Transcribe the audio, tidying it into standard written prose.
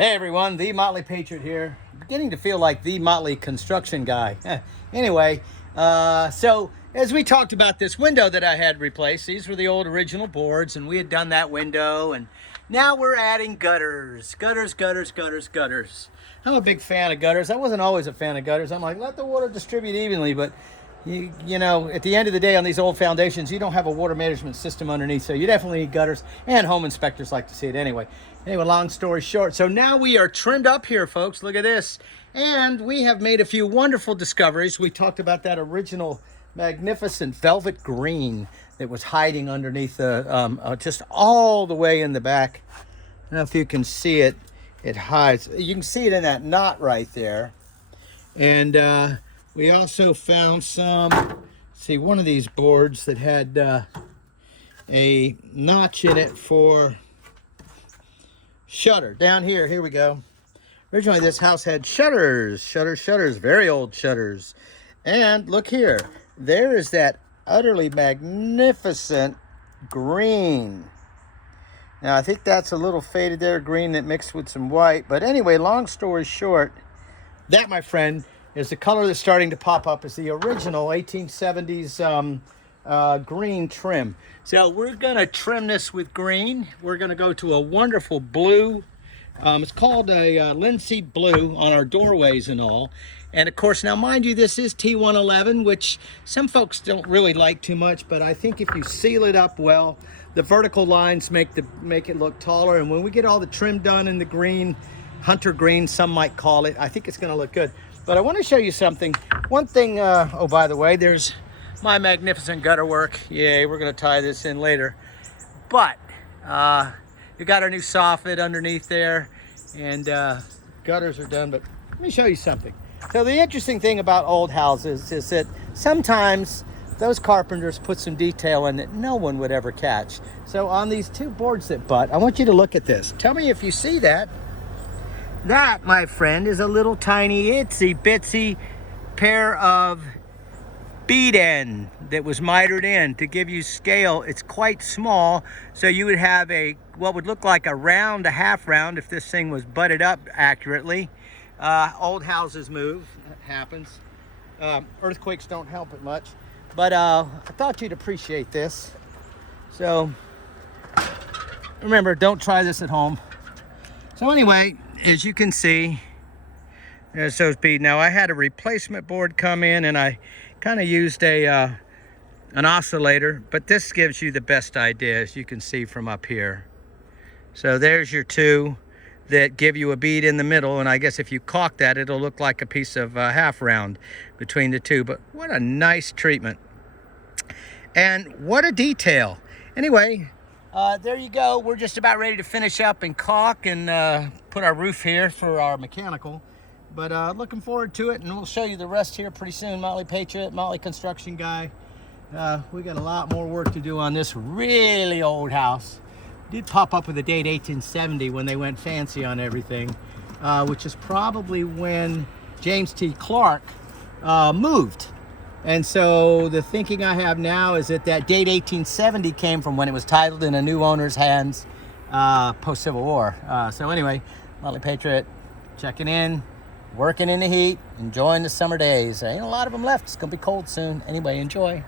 Hey everyone, the Motley Patriot here. Beginning to feel like the Motley construction guy. Anyway, so as we talked about this window that I had replaced, these were the old original boards and we had done that window, and now we're adding gutters. Gutters. I'm a big fan of gutters. I wasn't always a fan of gutters. I'm like, let the water distribute evenly, but you know, at the end of the day on these old foundations, you don't have a water management system underneath, so you definitely need gutters, and home inspectors like to see it anyway. Anyway, long story short, so now we are trimmed up here, folks. Look at this. And we have made a few wonderful discoveries. We talked about that original magnificent velvet green that was hiding underneath the, just all the way in the back. I don't know if you can see it. It hides. You can see it in that knot right there. And we also found one of these boards that had a notch in it for shutter. Down here we go. Originally this house had shutters, very old shutters. And look here, there is that utterly magnificent green. Now I think that's a little faded there, green that mixed with some white. But anyway, long story short, that, my friend, is the color that's starting to pop up is the original 1870s green trim. So we're gonna trim this with green. We're gonna go to a wonderful blue. It's called a linseed blue on our doorways and all. And of course, now mind you, this is T111, which some folks don't really like too much, but I think if you seal it up well, the vertical lines make it look taller. And when we get all the trim done in the green, hunter green, some might call it, I think it's gonna look good. But I want to show you something. One thing, oh, by the way, there's my magnificent gutter work. Yay, we're going to tie this in later. But you got our new soffit underneath there, and gutters are done. But let me show you something. So the interesting thing about old houses is that sometimes those carpenters put some detail in that no one would ever catch. So on these two boards that butt, I want you to look at this. Tell me if you see that. That, my friend, is a little tiny itsy bitsy pair of bead end that was mitered in to give you scale. It's quite small, so you would have what would look like a half round if this thing was butted up accurately. Old houses move, it happens. Earthquakes don't help it much, but I thought you'd appreciate this. So remember, don't try this at home. So anyway, as you can see, there's those beads. Now I had a replacement board come in and I kind of used an oscillator, but this gives you the best idea, as you can see from up here. So there's your two that give you a bead in the middle, and I guess if you caulk that, it'll look like a piece of half round between the two. But what a nice treatment. And what a detail. Anyway, there you go. We're just about ready to finish up and caulk and put our roof here for our mechanical. But looking forward to it, and we'll show you the rest here pretty soon. Motley Patriot, Motley construction guy. We got a lot more work to do on this really old house. Did pop up with the date 1870 when they went fancy on everything, which is probably when James T. Clark moved. And so the thinking I have now is that date 1870 came from when it was titled in a new owner's hands post-Civil War. So anyway, Motley Patriot checking in, working in the heat, enjoying the summer days. There ain't a lot of them left. It's going to be cold soon. Anyway, enjoy.